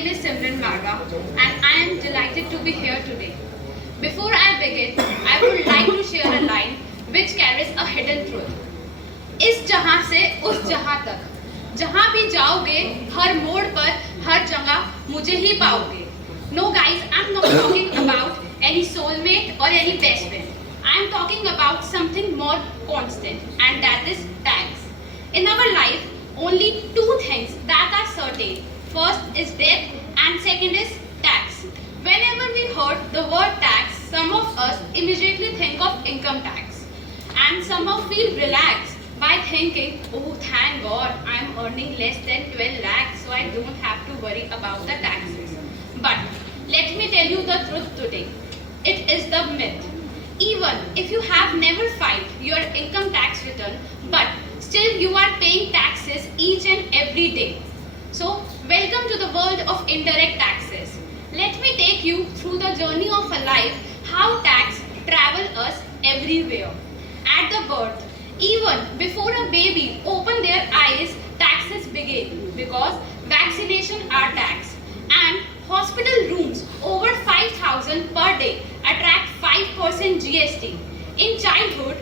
name is Simran Marga and I am delighted to be here today. Before I begin, I would like to share a line which carries a hidden truth. इस जहां से उस जहां तक, जहां भी जाओगे, हर मोड़ पर, हर जगह मुझे ही पाओगे. No guys, I'm not talking about any soulmate or any best friend. I'm talking about something more constant, and that is tax. In our life, only two things that are certain. First is death and second is tax. Whenever we heard the word tax, some of us immediately think of income tax. And some of feel relaxed by thinking, oh thank God, I'm earning less than 12 lakhs so I don't have to worry about the taxes. But let me tell you the truth today. It is the myth. Even if you have never filed your income tax return, but still you are paying taxes each and every day. So, welcome to the world of indirect taxes. Let me take you through the journey of a life, how tax travel us everywhere. At the birth, even before a baby open their eyes, taxes begin because vaccination are taxed and hospital rooms over 5,000 per day attract 5% GST. In childhood,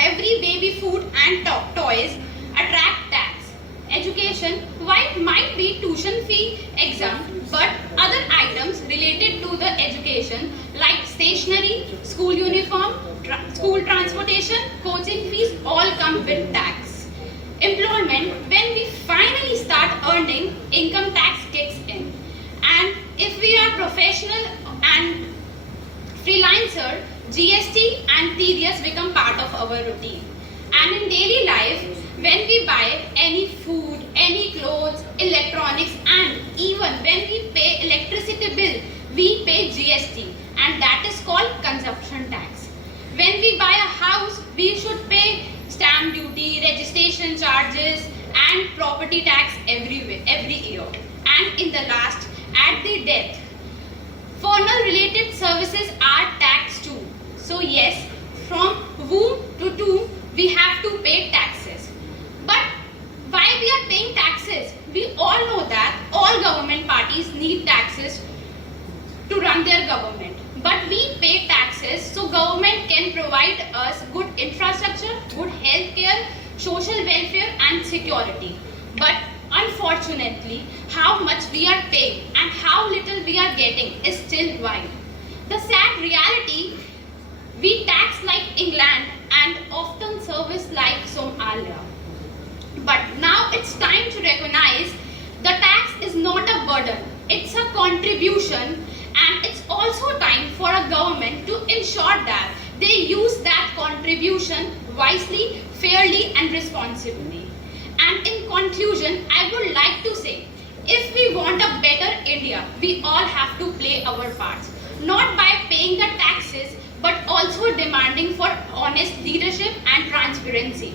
every baby food and toys attract tax. Education, while might be tuition fee exempt, but other items related to the education like stationery, school uniform, school transportation, coaching fees all come with tax. Employment, when we finally start earning, income tax kicks in. And if we are professional and freelancer, GST and TDS become part of our routine. And in daily life, when we buy any food, any clothes, electronics, and even when we pay electricity bill, we pay GST, and that is called consumption tax. When we buy a house, we should pay stamp duty, registration charges, and property tax every year. And in the last, at the death, funeral related services are taxed too. So yes, from womb to tomb, we have to pay taxes. But why we are paying taxes? We all know that all government parties need taxes to run their government. But we pay taxes so government can provide us good infrastructure, good health care, social welfare and security. But unfortunately, how much we are paying and how little we are getting is still wild. The sad reality, we tax like England and often service like Somalia. But now it's time to recognize the tax is not a burden, it's a contribution, and it's also time for a government to ensure that they use that contribution wisely, fairly and responsibly. And in conclusion, I would like to say, if we want a better India, we all have to play our parts. Not by paying the taxes, but also demanding for honest leadership and transparency.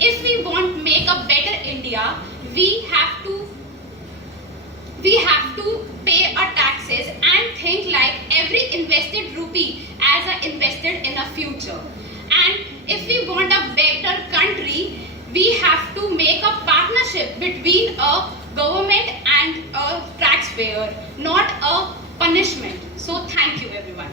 If we want to make a better India, we have to pay our taxes and think like every invested rupee as a invested in a future. And if we want a better country, we have to make a partnership between a government and a taxpayer, not a punishment. So thank you everyone.